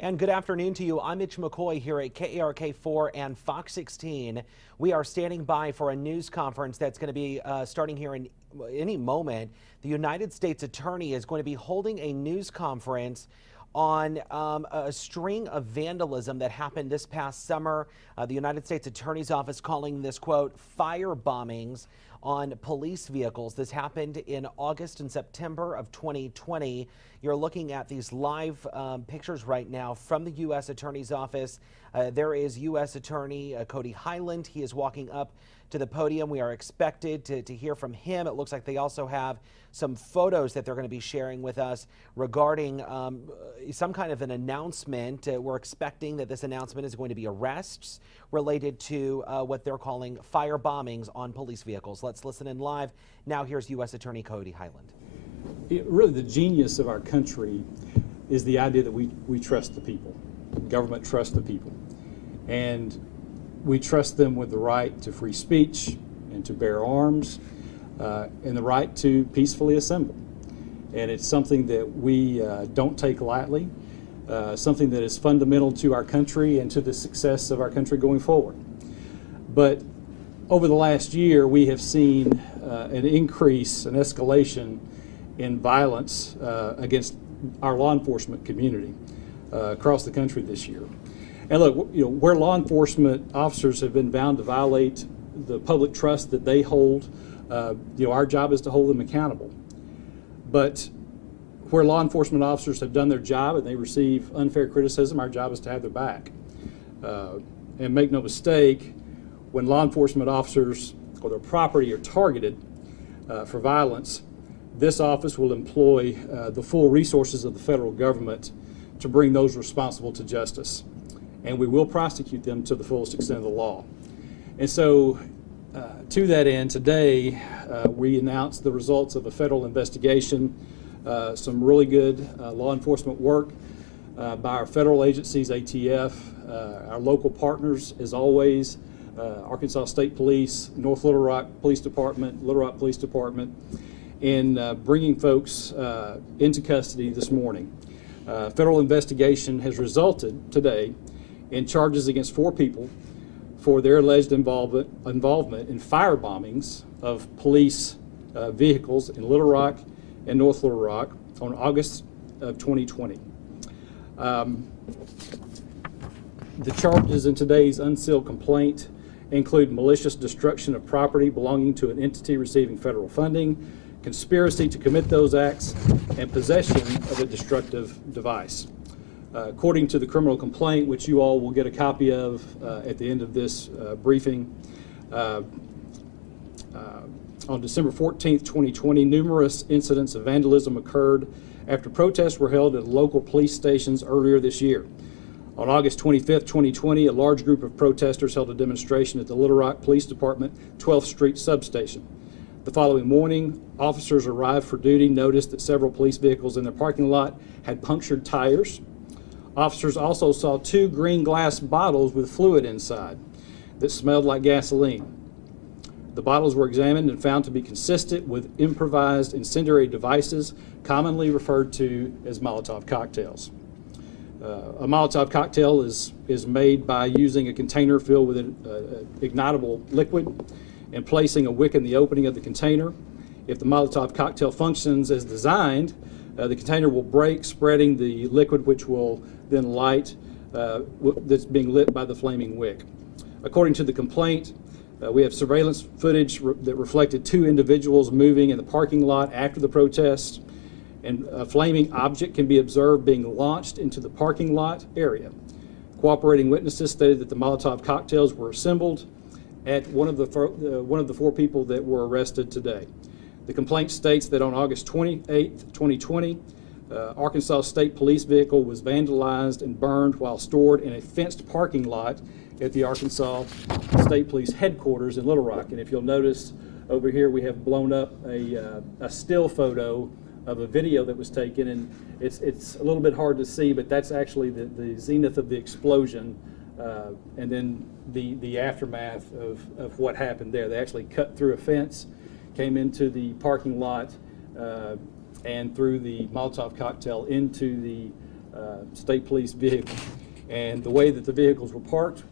And good afternoon to you. I'm Mitch McCoy here at KARK4 and Fox 16. We are standing by for a news conference that's going to be starting here in any moment. The United States Attorney is going to be holding a news conference on a string of vandalism that happened this past summer. The United States Attorney's Office calling this, quote, fire bombings on police vehicles. This happened in August and September of 2020. You're looking at these live pictures right now from the U.S. Attorney's Office. There is U.S. Attorney Cody Highland. He is walking up to the podium. We are expected to hear from him. It looks like they also have some photos that they're going to be sharing with us regarding some kind of an announcement. We're expecting that this announcement is going to be arrests related to what they're calling fire bombings on police vehicles. Let's listen in live. Now here's U.S. Attorney Cody Highland. Really, the genius of our country is the idea that we trust the people. Government trusts the people. And we trust them with the right to free speech and to bear arms and the right to peacefully assemble. And it's something that we don't take lightly, something that is fundamental to our country and to the success of our country going forward. But over the last year, we have seen an increase, an escalation in violence against our law enforcement community across the country this year. And look, where law enforcement officers have been found to violate the public trust that they hold, our job is to hold them accountable. But where law enforcement officers have done their job and they receive unfair criticism, our job is to have their back. And make no mistake, when law enforcement officers or their property are targeted for violence, this office will employ the full resources of the federal government to bring those responsible to justice. And we will prosecute them to the fullest extent of the law. And so to that end, today we announced the results of a federal investigation, some really good law enforcement work by our federal agencies, ATF, our local partners, as always, Arkansas State Police, North Little Rock Police Department, Little Rock Police Department, in bringing folks into custody this morning. Federal investigation has resulted today in charges against 4 people for their alleged involvement in fire bombings of police vehicles in Little Rock and North Little Rock on August of 2020. The charges in today's unsealed complaint include malicious destruction of property belonging to an entity receiving federal funding, conspiracy to commit those acts, and possession of a destructive device. According to the criminal complaint, which you all will get a copy of at the end of this briefing, on December 14th, 2020, numerous incidents of vandalism occurred after protests were held at local police stations earlier this year. On August 25th, 2020, a large group of protesters held a demonstration at the Little Rock Police Department 12th Street substation. The following morning, officers arrived for duty noticed that several police vehicles in their parking lot had punctured tires. Officers also saw 2 green glass bottles with fluid inside that smelled like gasoline. The bottles were examined and found to be consistent with improvised incendiary devices, commonly referred to as Molotov cocktails. A Molotov cocktail is made by using a container filled with an ignitable liquid and placing a wick in the opening of the container. If the Molotov cocktail functions as designed, the container will break, spreading the liquid, which will then light, that's being lit by the flaming wick. According to the complaint, we have surveillance footage that reflected 2 individuals moving in the parking lot after the protest, and a flaming object can be observed being launched into the parking lot area. Cooperating witnesses stated that the Molotov cocktails were assembled at one of the 4 people that were arrested today. The complaint states that on August 28th, 2020, Arkansas State Police vehicle was vandalized and burned while stored in a fenced parking lot at the Arkansas State Police headquarters in Little Rock. And if you'll notice over here, we have blown up a still photo of a video that was taken, and it's a little bit hard to see, but that's actually the zenith of the explosion, and then the aftermath of what happened there. They actually cut through a fence, came into the parking lot, and threw the Molotov cocktail into the state police vehicle. And the way that the vehicles were parked,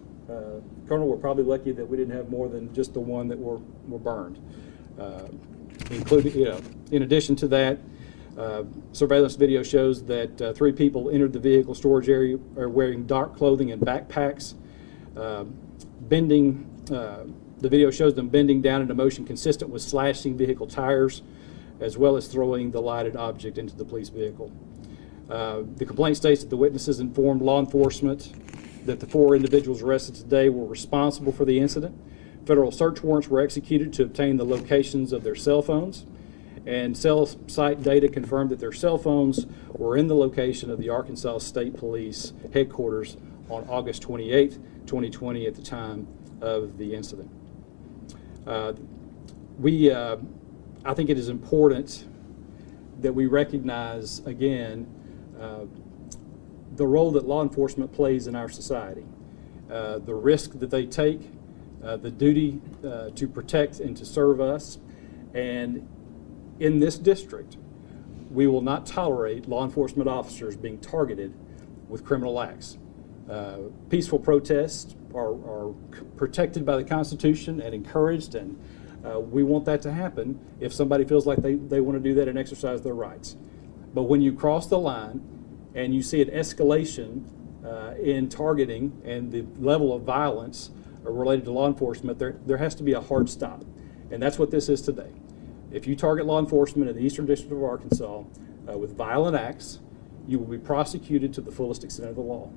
Colonel, we're probably lucky that we didn't have more than just the one that were burned. Including, in addition to that, surveillance video shows that 3 people entered the vehicle storage area wearing dark clothing and backpacks. The video shows them bending down into motion consistent with slashing vehicle tires, as well as throwing the lighted object into the police vehicle. The complaint states that the witnesses informed law enforcement that the 4 individuals arrested today were responsible for the incident. Federal search warrants were executed to obtain the locations of their cell phones, and cell site data confirmed that their cell phones were in the location of the Arkansas State Police headquarters on August 28, 2020 at the time of the incident. I think it is important that we recognize, again, the role that law enforcement plays in our society, the risk that they take, the duty to protect and to serve us. And in this district, we will not tolerate law enforcement officers being targeted with criminal acts. Peaceful protests are protected by the Constitution and encouraged, and we want that to happen if somebody feels like they want to do that and exercise their rights. But when you cross the line and you see an escalation in targeting and the level of violence related to law enforcement, there has to be a hard stop. And that's what this is today. If you target law enforcement in the Eastern District of Arkansas with violent acts, you will be prosecuted to the fullest extent of the law.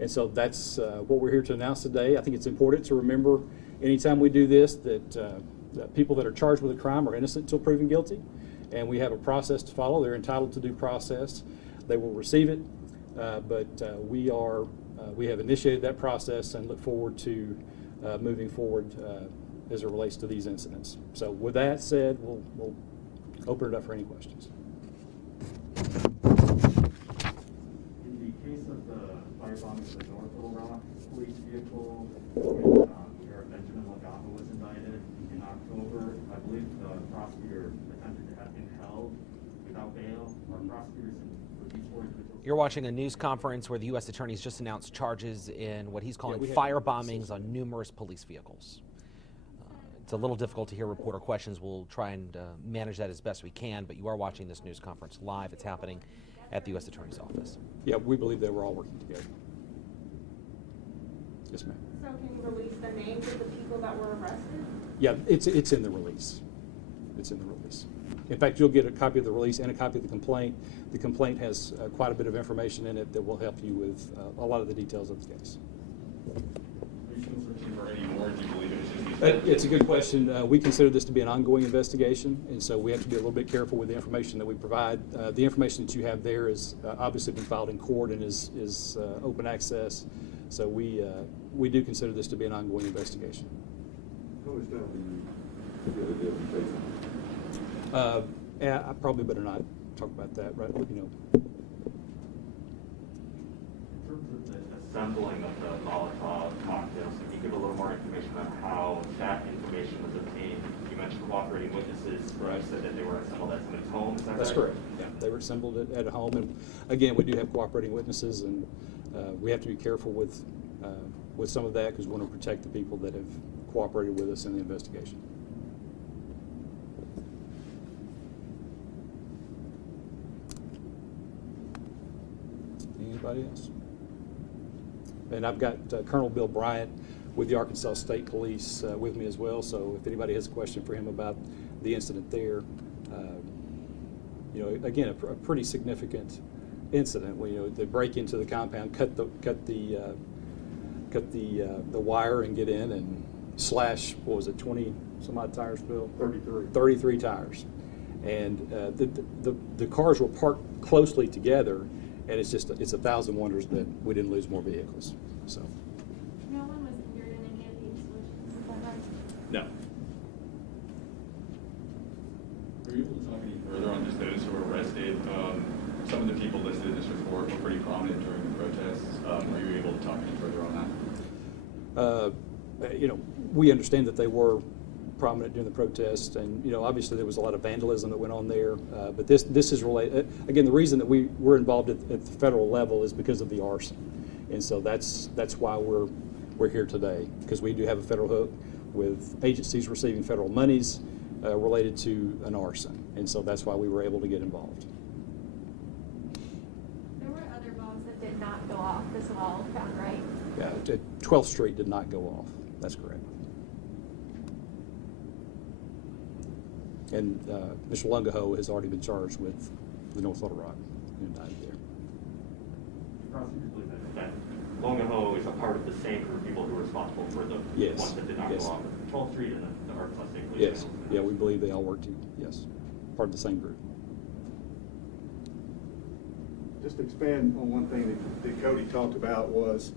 And so that's what we're here to announce today. I think it's important to remember anytime we do this that people that are charged with a crime are innocent until proven guilty, and we have a process to follow. They're entitled to due process. They will receive it, but we have initiated that process and look forward to moving forward as it relates to these incidents. So with that said, we'll open it up for any questions. In the case of the firebombing of the North Little Rock police vehicle, Sheriff Benjamin Lagama was indicted in October. I believe the prosecutor attempted to have him held without bail. Are prosecutors for these 4 individuals? You're watching a news conference where the U.S. Attorney's just announced charges in what he's calling fire bombings on numerous police vehicles. It's a little difficult to hear reporter questions. We'll try and manage that as best we can, but you are watching this news conference live. It's happening at the U.S. Attorney's Office. Yeah, we believe that we're all working together. Yes, ma'am. So can you release the names of the people that were arrested? Yeah, it's in the release. It's in the release. In fact, you'll get a copy of the release and a copy of the complaint. The complaint has quite a bit of information in it that will help you with a lot of the details of the case. Are you still searching for any more? Do you believe it is just these? It's a good question. We consider this to be an ongoing investigation, and so we have to be a little bit careful with the information that we provide. The information that you have there is obviously been filed in court and is open access. So we do consider this to be an ongoing investigation. How much time do you get a deportation? I probably better not talk about that, right? In terms of the assembling of the Molotov cocktails, can you give a little more information on how that information was obtained? You mentioned cooperating witnesses. Right. You said that they were assembled at somebody's home. Is that That's right? correct. Yeah, they were assembled at home, and again, we do have cooperating witnesses, and we have to be careful with some of that because we want to protect the people that have cooperated with us in the investigation. Anybody else? And I've got Colonel Bill Bryant with the Arkansas State Police with me as well, so if anybody has a question for him about the incident there, again, a pretty significant incident. They break into the compound, cut the wire and get in and slash, what was it, 20 some odd tires, Bill? 33 tires. And the cars were parked closely together, and it's 1,000 wonders that we didn't lose more vehicles. So. No one was injured in any of the explosions, is that right? No. Are you able to talk any further on just those who were arrested? Some of the people listed in this report were pretty prominent during the protests. Are you able to talk any further on that? We understand that they were prominent during the protest, and obviously there was a lot of vandalism that went on there. But this is related. Again, the reason that we're involved at the federal level is because of the arson, and so that's why we're here today, because we do have a federal hook with agencies receiving federal monies related to an arson, and so that's why we were able to get involved. There were other bombs that did not go off as well, found, right? Yeah, 12th Street did not go off. That's correct. And Mr. Lungaho has already been charged with the North Little Rock and died there. Prosecutors believe that Longaho is a part of the same group of people who are responsible for the Yes. ones that did not Yes. go off. 12th Street and the Arkansas State Police. Yes. Yeah, we believe they all work together. Yes. Part of the same group. Just to expand on one thing that Cody talked about was,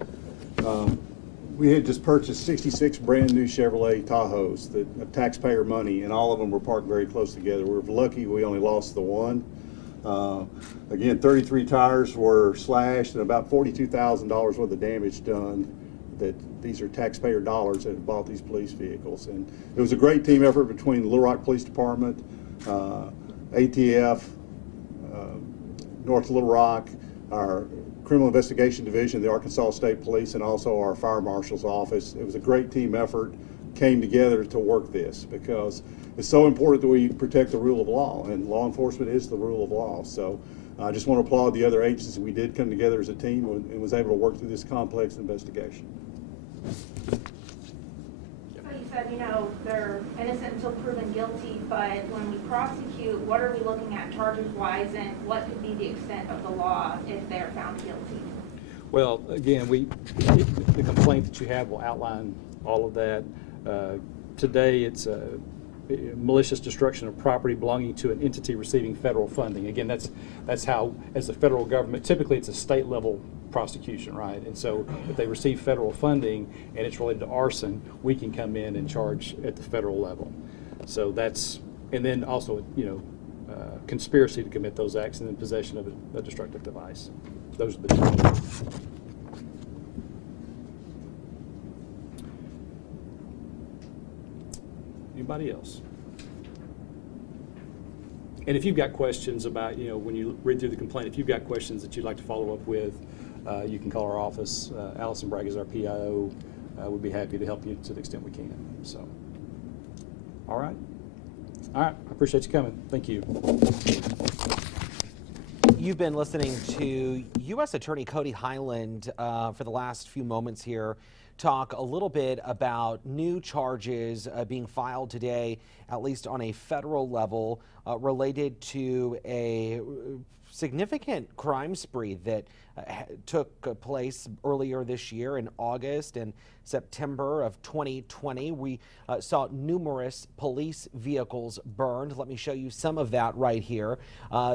we had just purchased 66 brand new Chevrolet Tahoes that of taxpayer money, and all of them were parked very close together. We're lucky we only lost the one. Again, 33 tires were slashed and about $42,000 worth of damage done. That these are taxpayer dollars that have bought these police vehicles, and it was a great team effort between the Little Rock Police Department, ATF, North Little Rock, our Criminal Investigation Division, the Arkansas State Police, and also our Fire Marshal's office. It was a great team effort, came together to work this, because it's so important that we protect the rule of law, and law enforcement is the rule of law. So I just want to applaud the other agencies. We did come together as a team and was able to work through this complex investigation. So you said, they're innocent until proven guilty, but when we prosecute, what are we looking at charges-wise, and what could be the extent of the law if they're found guilty? Well, again, the complaint that you have will outline all of that. Today, it's malicious destruction of property belonging to an entity receiving federal funding. Again, that's how, as the federal government, typically it's a state level prosecution, right? And so if they receive federal funding and it's related to arson, we can come in and charge at the federal level. So that's, and then also, conspiracy to commit those acts and then possession of a destructive device. Those are the two. Anybody else? And if you've got questions about, when you read through the complaint, if you've got questions that you'd like to follow up with, you can call our office. Allison Bragg is our PIO. We'd be happy to help you to the extent we can. So, all right. All right. I appreciate you coming. Thank you. You've been listening to U.S. Attorney Cody Highland for the last few moments here talk a little bit about new charges being filed today, at least on a federal level, related to a significant crime spree that took place earlier this year in August and September of 2020. We saw numerous police vehicles burned. Let me show you some of that right here.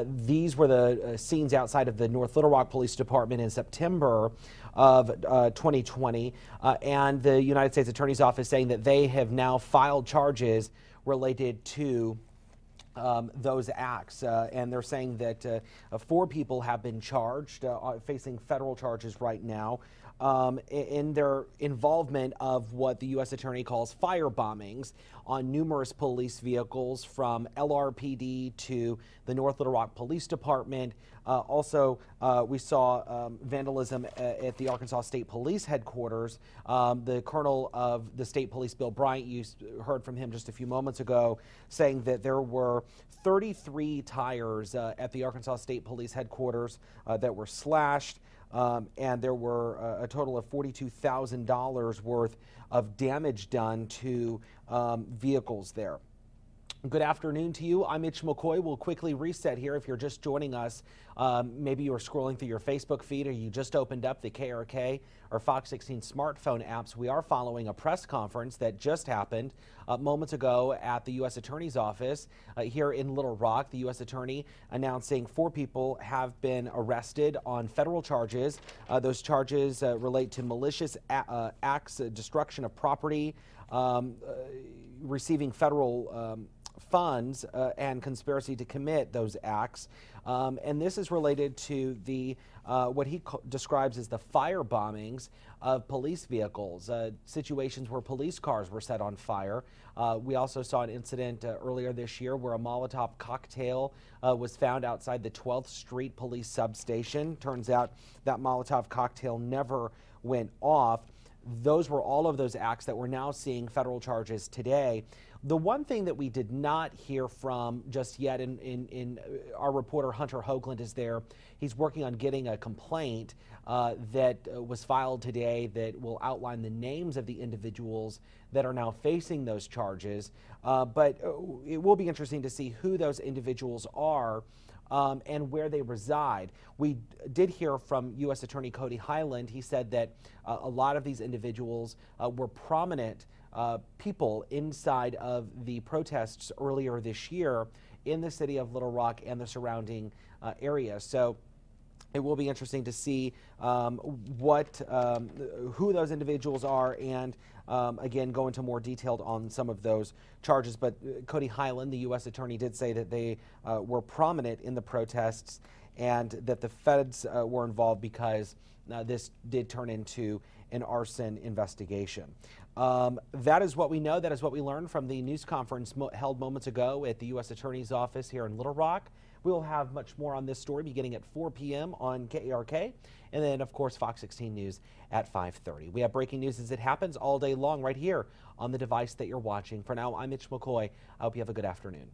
These were the scenes outside of the North Little Rock Police Department in September of 2020, and the United States Attorney's Office saying that they have now filed charges related to those acts, and they're saying that 4 people have been charged, facing federal charges right now, in their involvement of what the U.S. Attorney calls fire bombings on numerous police vehicles, from LRPD to the North Little Rock Police Department. Also, we saw vandalism at the Arkansas State Police headquarters. The colonel of the State Police, Bill Bryant, you heard from him just a few moments ago, saying that there were 33 tires at the Arkansas State Police headquarters that were slashed. And there were a total of $42,000 worth of damage done to vehicles there. Good afternoon to you. I'm Mitch McCoy. We'll quickly reset here. If you're just joining us, maybe you were scrolling through your Facebook feed, or you just opened up the KRK or Fox 16 smartphone apps. We are following a press conference that just happened moments ago at the U.S. Attorney's Office here in Little Rock. The U.S. Attorney announcing 4 people have been arrested on federal charges. Those charges relate to malicious acts, destruction of property, receiving federal funds and conspiracy to commit those acts. And this is related to the what he describes as the fire bombings of police vehicles, situations where police cars were set on fire. We also saw an incident earlier this year where a Molotov cocktail was found outside the 12th Street Police substation. Turns out that Molotov cocktail never went off. Those were all of those acts that we're now seeing federal charges today. The one thing that we did not hear from just yet, in our reporter Hunter Hoagland is there. He's working on getting a complaint that was filed today that will outline the names of the individuals that are now facing those charges. But it will be interesting to see who those individuals are. And where they reside. We did hear from U.S. Attorney Cody Highland. He said that a lot of these individuals were prominent people inside of the protests earlier this year in the city of Little Rock and the surrounding area. So it will be interesting to see who those individuals are, and again, go into more detail on some of those charges. But Cody Highland, the U.S. Attorney, did say that they were prominent in the protests and that the feds were involved because this did turn into an arson investigation. That is what we know. That is what we learned from the news conference held moments ago at the U.S. Attorney's office here in Little Rock. We will have much more on this story beginning at 4 p.m. on KARK, and then, of course, Fox 16 News at 5:30. We have breaking news as it happens all day long right here on the device that you're watching. For now, I'm Mitch McCoy. I hope you have a good afternoon.